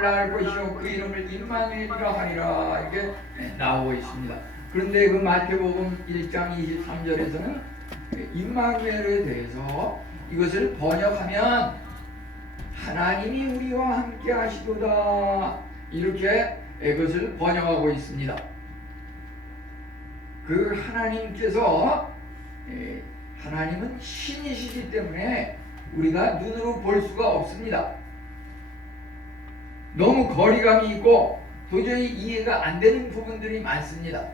날 것이요 그 이름을 임마누엘이라 하리라 이렇게 나오고 있습니다. 그런데 그 마태복음 1장 23절에서는 임마누엘에 대해서 이것을 번역하면 하나님이 우리와 함께 하시도다 이렇게 그것을 번역하고 있습니다. 그 하나님께서 하나님은 신이시기 때문에 우리가 눈으로 볼 수가 없습니다. 너무 거리감이 있고 도저히 이해가 안 되는 부분들이 많습니다.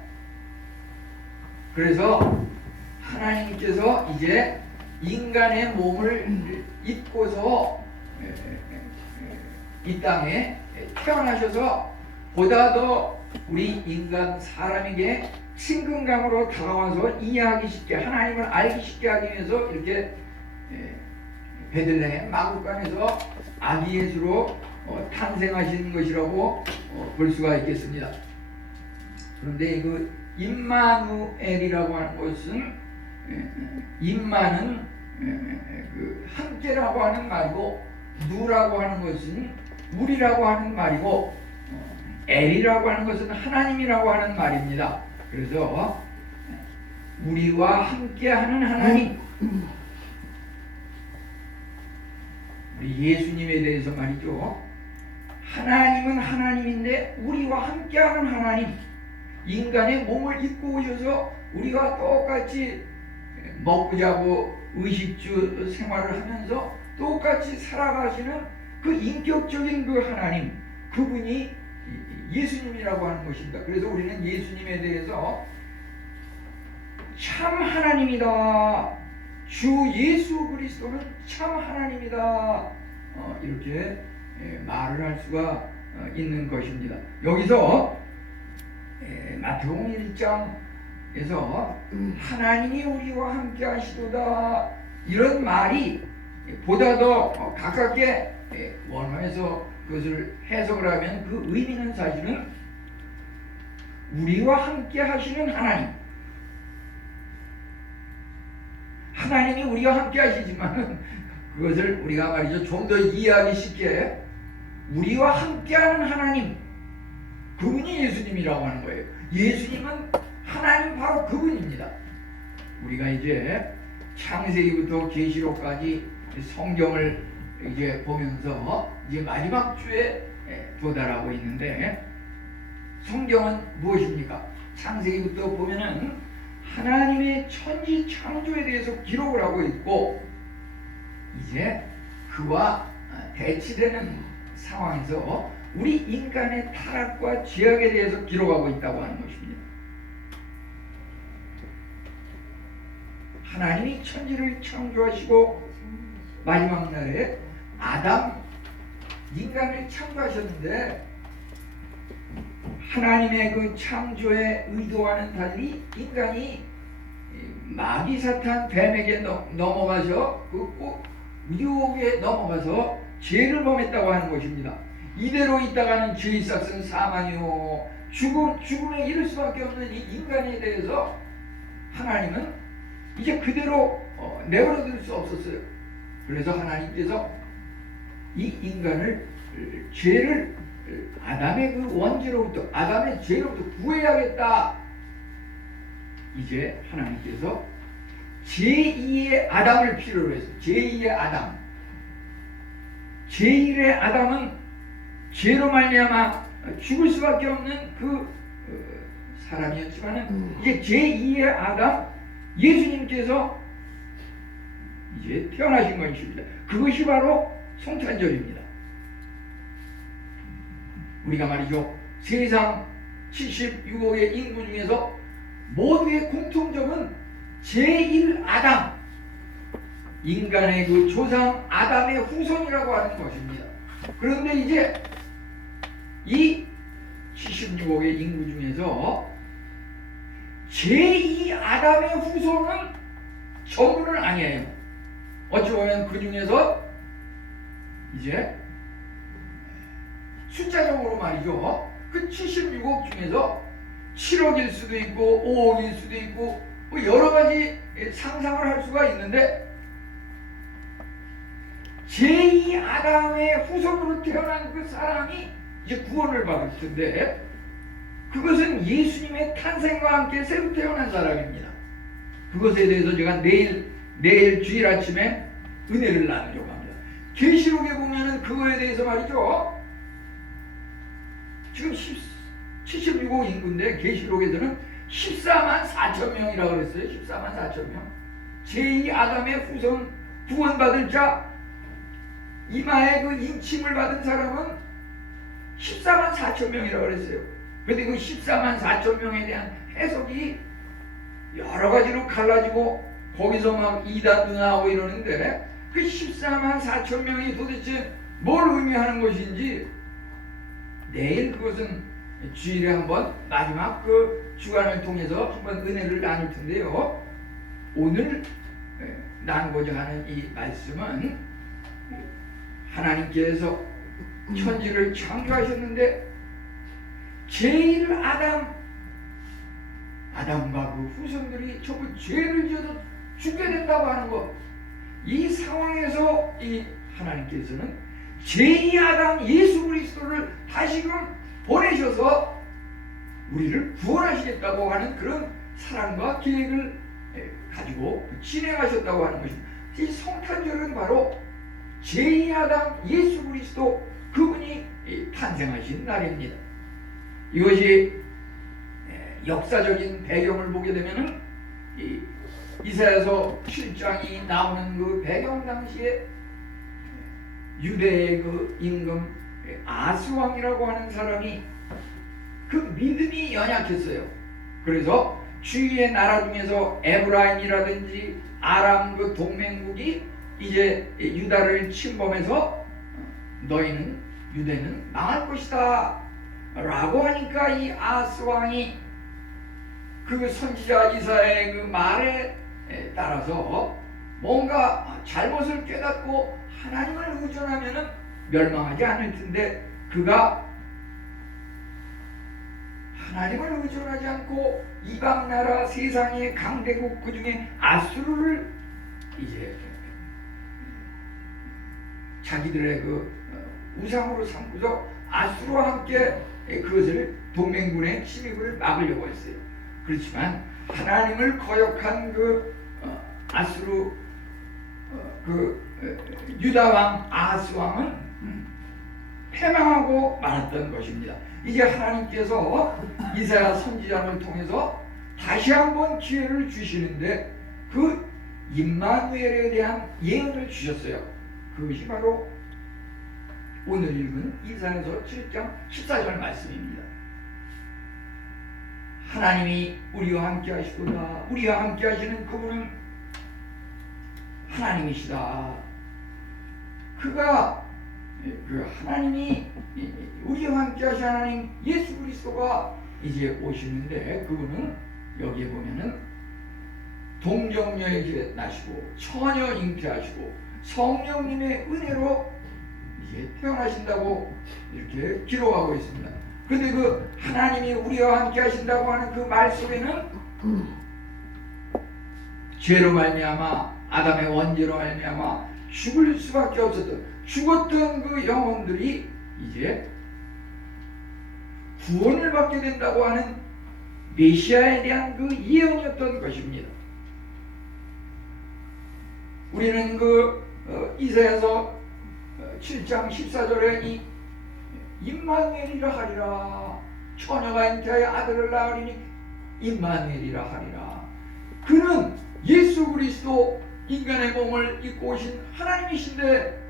그래서 하나님께서 이제 인간의 몸을 입고서 이 땅에 태어나셔서 보다 더 우리 인간 사람에게 친근감으로 다가와서 이해하기 쉽게 하나님을 알기 쉽게 하기 위해서 이렇게 베들레헴 마구간에서 아기 예수로 탄생하신 것이라고 볼 수가 있겠습니다. 그런데 그 임마누엘이라고 하는 것은 임마는 그 함께라고 하는 말이고 누라고 하는 것은 우리라고 하는 말이고 엘이라고 하는 것은 하나님이라고 하는 말입니다. 그래서 우리와 함께하는 하나님, 우리 예수님에 대해서 말이죠. 하나님은 하나님인데 우리와 함께하는 하나님, 인간의 몸을 입고 오셔서 우리가 똑같이 먹고 자고 의식주 생활을 하면서 똑같이 살아가시는 그 인격적인 그 하나님, 그분이 예수님이라고 하는 것입니다. 그래서 우리는 예수님에 대해서 참 하나님이다, 주 예수 그리스도는 참 하나님이다, 이렇게 말을 할 수가 있는 것입니다. 여기서 마태복음 1장에서 하나님이 우리와 함께 하시도다 이런 말이 보다 더 가깝게 원어에서 그것을 해석을 하면 그 의미는 사실은 우리와 함께 하시는 하나님이 우리와 함께 하시지만 그것을 우리가 말이죠 좀 더 이해하기 쉽게 우리와 함께하는 하나님, 그분이 예수님이라고 하는 거예요. 예수님은 하나님 바로 그분입니다. 우리가 이제 창세기부터 계시록까지 성경을 이제 보면서 이제 마지막 주에 도달하고 있는데 성경은 무엇입니까? 창세기부터 보면은 하나님의 천지 창조에 대해서 기록을 하고 있고 이제 그와 대치되는 상황에서 우리 인간의 타락과 죄악에 대해서 기록하고 있다고 하는 것입니다. 하나님이 천지를 창조하시고 마지막 날에 아담, 인간을 창조하셨는데 하나님의 그 창조의 의도와는 달리 인간이 마귀 사탄 뱀에게 넘어가서 그 유혹에 넘어가서 죄를 범했다고 하는 것입니다. 이대로 있다가는 죄의 싹은 사망이요 죽음에 이를 수밖에 없는 이 인간에 대해서 하나님은 이제 그대로 내버려둘 수 없었어요. 그래서 하나님께서 이 인간을 죄를 아담의 그 원죄로부터 아담의 죄로부터 구해야겠다. 이제 하나님께서 제2의 아담을 필요로 해서 제2의 아담, 제1의 아담은 죄로 말미암아 죽을 수밖에 없는 그 사람이었지만은 이제 제2의 아담 예수님께서 이제 태어나신 것입니다. 그것이 바로 성탄절입니다. 우리가 말이죠 세상 76억의 인구 중에서 모두의 공통점은 제1아담, 인간의 그 조상 아담의 후손이라고 하는 것입니다. 그런데 이제 이 76억의 인구 중에서 제2아담의 후손은 전부는 아니에요. 어찌 보면 그 중에서 이제 숫자적으로 말이죠 그 76억 중에서 7억일 수도 있고 5억일 수도 있고 뭐 여러 가지 상상을 할 수가 있는데 제2 아담의 후손으로 태어난 그 사람이 이제 구원을 받을 텐데, 그것은 예수님의 탄생과 함께 새로 태어난 사람입니다. 그것에 대해서 제가 내일 주일 아침에 은혜를 나누려고 합니다. 계시록에 보면은 그거에 대해서 말이죠. 지금 76억 인구인데 계시록에서는 14만 4천 명이라고 그랬어요. 14만 4천 명. 제2 아담의 후손 구원받을 자, 이마에 그 인침을 받은 사람은 14만 4천 명이라고 그랬어요. 그런데 그 14만 4천 명에 대한 해석이 여러 가지로 갈라지고 거기서 막 이단도 나오고 이러는데, 그 14만 4천 명이 도대체 뭘 의미하는 것인지 내일 그것은 주일에 한번 마지막 그 주간을 통해서 한번 은혜를 나눌 텐데요. 오늘 나누고자 하는 이 말씀은 하나님께서 천지를 창조하셨는데 제1 아담과 그 후손들이 전부 죄를 지어서 죽게 된다고 하는 것, 이 상황에서 이 하나님께서는 제2 아담 예수 그리스도를 다시금 보내셔서 우리를 구원하시겠다고 하는 그런 사랑과 계획을 가지고 진행하셨다고 하는 것입니다. 이 성탄절은 바로 제2 아담 예수 그리스도 그분이 탄생하신 날입니다. 이것이 역사적인 배경을 보게 되면은 이사야서 7장이 나오는 그 배경 당시에 유대의 그 임금 아스왕이라고 하는 사람이 그 믿음이 연약했어요. 그래서 주위의 나라 중에서 에브라임이라든지 아람 그 동맹국이 이제 유다를 침범해서 너희는 유대는 망할 것이다 라고 하니까 이 아스왕이 그 선지자 이사야의 그 말에 따라서 뭔가 잘못을 깨닫고 하나님을 의존하면은 멸망하지 않을 텐데, 그가 하나님을 의존하지 않고 이방 나라 세상의 강대국 그 중에 아수르를 이제 자기들의 그 우상으로 삼고서 아수르와 함께 그것을 동맹군의 침입을 막으려고 했어요. 그렇지만 하나님을 거역한 그 아수르 유다 왕 아하스 왕은 패망하고 말았던 것입니다. 이제 하나님께서 이사야 선지자를 통해서 다시 한번 기회를 주시는데 그 임마누엘에 대한 예언을 주셨어요. 그것이 바로 오늘 읽은 이사야서 7장 14절 말씀입니다. 하나님이 우리와 함께 하시도다. 우리와 함께 하시는 그분은 하나님이시다. 그가 그 하나님이 우리와 함께 하신 하나님 예수 그리스도가 이제 오시는데, 그분은 여기에 보면은 동정녀에게 나시고 처녀 잉태하시고 성령님의 은혜로 이제 태어나신다고 이렇게 기록하고 있습니다. 근데 그 하나님이 우리와 함께 하신다고 하는 그 말 속에는 죄로 말미암아 아담의 원죄로 말미암아 죽을 수밖에 죽었던 그 영혼들이 이제 구원을 받게 된다고 하는 메시아에 대한 그 예언이었던 것입니다. 우리는 그 이사야서 7장 14절에 이 임마누엘이라 하리라, 처녀가 잉태하여 아들을 낳으리니 임마누엘이라 하리라. 그는 예수 그리스도 인간의 몸을 입고 오신 하나님이신데,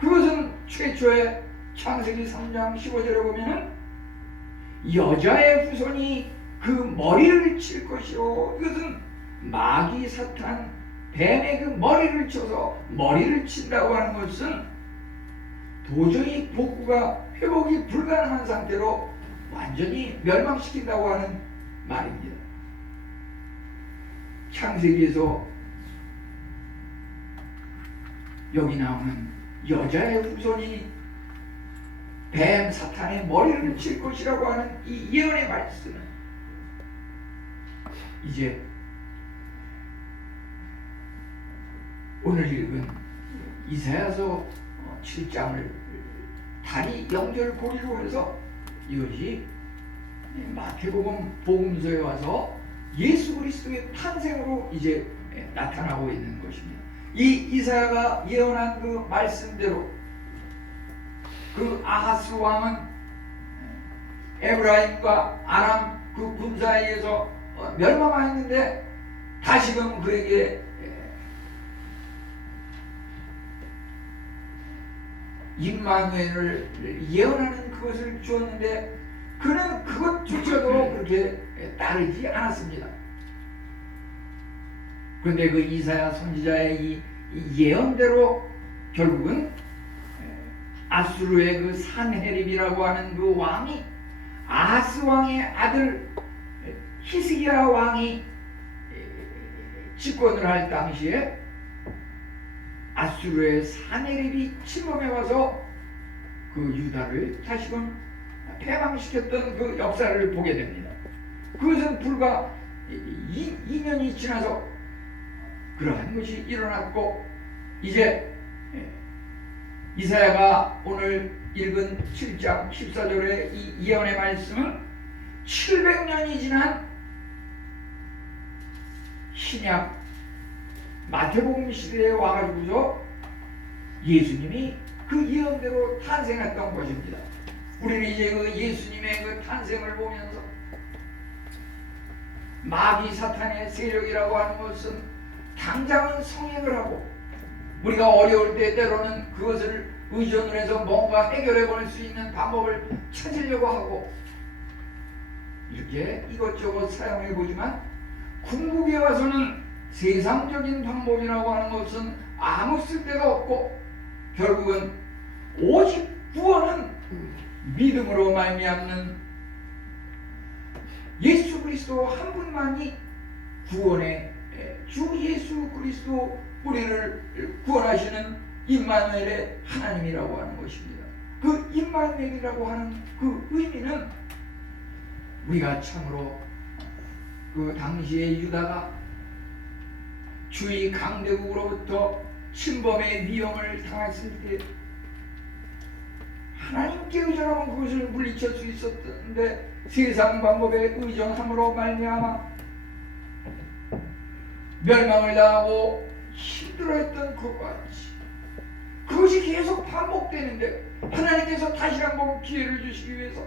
그것은 최초의 창세기 3장 15절에 보면은 여자의 후손이 그 머리를 칠 것이요, 이것은 마귀 사탄 뱀의 그 머리를 쳐서 머리를 친다고 하는 것은 도저히 복구가 회복이 불가능한 상태로 완전히 멸망시킨다고 하는 말입니다. 창세기에서 여기 나오는 여자의 후손이 뱀 사탄의 머리를 칠 것이라고 하는 이 예언의 말씀은 이제 오늘 읽은 이사야서 7장을 다리 연결고리로 해서 이것이 마태복음 복음서에 와서 예수 그리스도의 탄생으로 이제 나타나고 있는 것입니다. 이 이사야가 예언한 그 말씀대로 그 아하스 왕은 에브라임과 아람 그 군사에 의해서 멸망하였는데 다시금 그에게 임마누엘을 예언하는 그것을 주었는데 그는 그것조차도 그렇게 따르지 않았습니다. 그런데 그 이사야 선지자의 이 예언대로 결국은 아수르의 그 산헤립이라고 하는 그 왕이 아하스 왕의 아들 히스기야 왕이 집권을 할 당시에 아수르의 산헤립이 침범해 와서 그 유다를 다시금 패망시켰던 그 역사를 보게 됩니다. 그것은 불과 2년이 지나서 그러한 것이 일어났고 이제 이사야가 오늘 읽은 7장 14절의 이 예언의 말씀은 700년이 지난 신약 마태복음 시대에 와가지고서 예수님이 그 예언대로 탄생했던 것입니다. 우리는 이제 그 예수님의 그 탄생을 보면서 마귀 사탄의 세력이라고 하는 것은 당장은 성행을 하고 우리가 어려울 때 때로는 그것을 의존을 해서 뭔가 해결해 볼 수 있는 방법을 찾으려고 하고 이렇게 이것저것 사용해 보지만 궁극에 와서는 세상적인 방법이라고 하는 것은 아무 쓸데가 없고 결국은 오직 구원은 믿음으로 말미암는 예수 그리스도 한 분만이 구원의 주 예수 그리스도 우리를 구원하시는 임마누엘의 하나님이라고 하는 것입니다. 그 임마누엘이라고 하는 그 의미는 우리가 참으로 그 당시에 유다가 주의 강대국으로부터 침범의 위험을 당했을 때 하나님께 의존하면 그것을 물리칠 수 있었는데 세상 방법에 의존함으로 말미암아 멸망을 당하고 힘들어했던 것과 같이 그것이 계속 반복되는데 하나님께서 다시 한번 기회를 주시기 위해서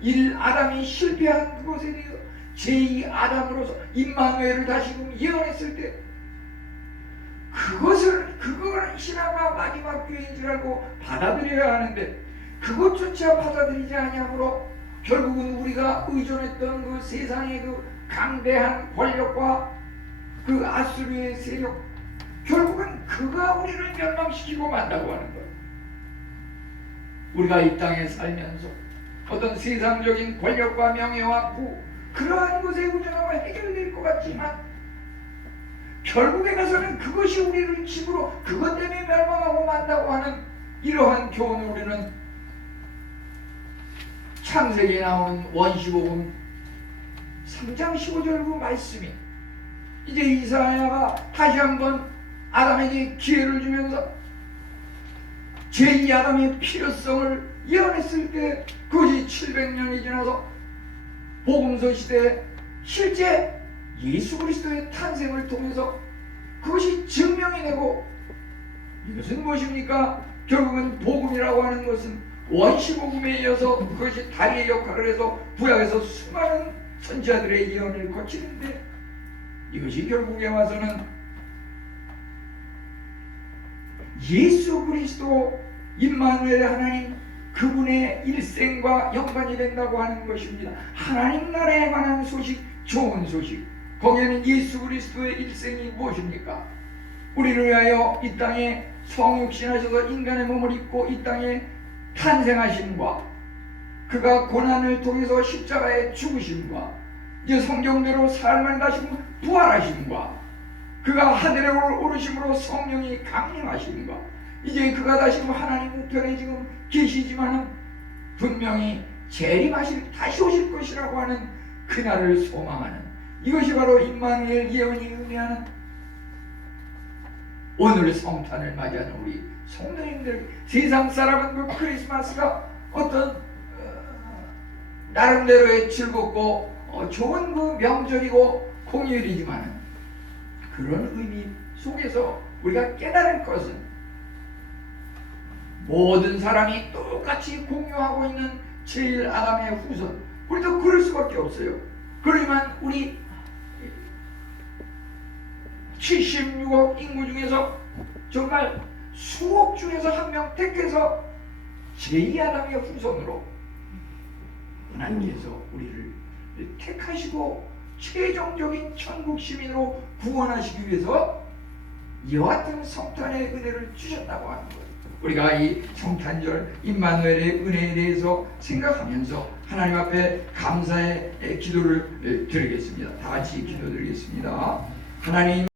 1 아담이 실패한 그것에 대해서 제2 아담으로서 임마누엘을 다시금 예언했을 때 그걸 신앙과 마지막 기회인 줄 알고 받아들여야 하는데 그것조차 받아들이지 아니하므로 결국은 우리가 의존했던 그 세상의 그 강대한 권력과 그 아수르의 세력 결국은 그가 우리를 멸망시키고 만다고 하는 거예요. 우리가 이 땅에 살면서 어떤 세상적인 권력과 명예와 그러한 것에 의존하면 해결될 것 같지만 결국에 가서는 그것이 우리를 집으로 그것 때문에 멸망하고 만다고 하는 이러한 교훈을 우리는 창세기에 나오는 원시복음 3장 15절 그 말씀이 이제 이사야가 다시 한번 아담에게 기회를 주면서 제2 아담의 필요성을 예언했을 때 그것이 700년이 지나서 복음서 시대에 실제 예수 그리스도의 탄생을 통해서 그것이 증명이 되고 이것은 무엇입니까? 결국은 복음이라고 하는 것은 원시복음에 이어서 그것이 다리의 역할을 해서 구약에서 수많은 선지자들의 예언을 거치는데 이것이 결국에 와서는 예수 그리스도 임마누엘 하나님 그분의 일생과 연관이 된다고 하는 것입니다. 하나님 나라에 관한 소식, 좋은 소식. 거기에는 예수 그리스도의 일생이 무엇입니까? 우리를 위하여 이 땅에 성육신하셔서 인간의 몸을 입고 이 땅에 탄생하심과 그가 고난을 통해서 십자가에 죽으심과 이제 성경대로 삶을 다시고 부활하심과 그가 하늘에 오르심으로 성령이 강림하심과 이제 그가 다시 하나님 우편에 지금 계시지만 분명히 다시 오실 것이라고 하는 그날을 소망하는 이것이 바로 임마누엘 예언이 의미하는 오늘 성탄을 맞이하는 우리 성도님들, 세상 사람은 그 크리스마스가 어떤 나름대로의 즐겁고 좋은 그 명절이고 공휴일이지만 그런 의미 속에서 우리가 깨달을 것은 모든 사람이 똑같이 공유하고 있는 제일 아담의 후손, 우리도 그럴 수밖에 없어요. 그러지만 우리 76억 인구 중에서 정말 수억 중에서 한 명 택해서 제2아담의 후손으로 하나님께서 우리를 택하시고 최종적인 천국 시민으로 구원하시기 위해서 이와 같은 성탄의 은혜를 주셨다고 하는 거예요. 우리가 이 성탄절 임마누엘의 은혜에 대해서 생각하면서 하나님 앞에 감사의 기도를 드리겠습니다. 다 같이 기도드리겠습니다. 하나님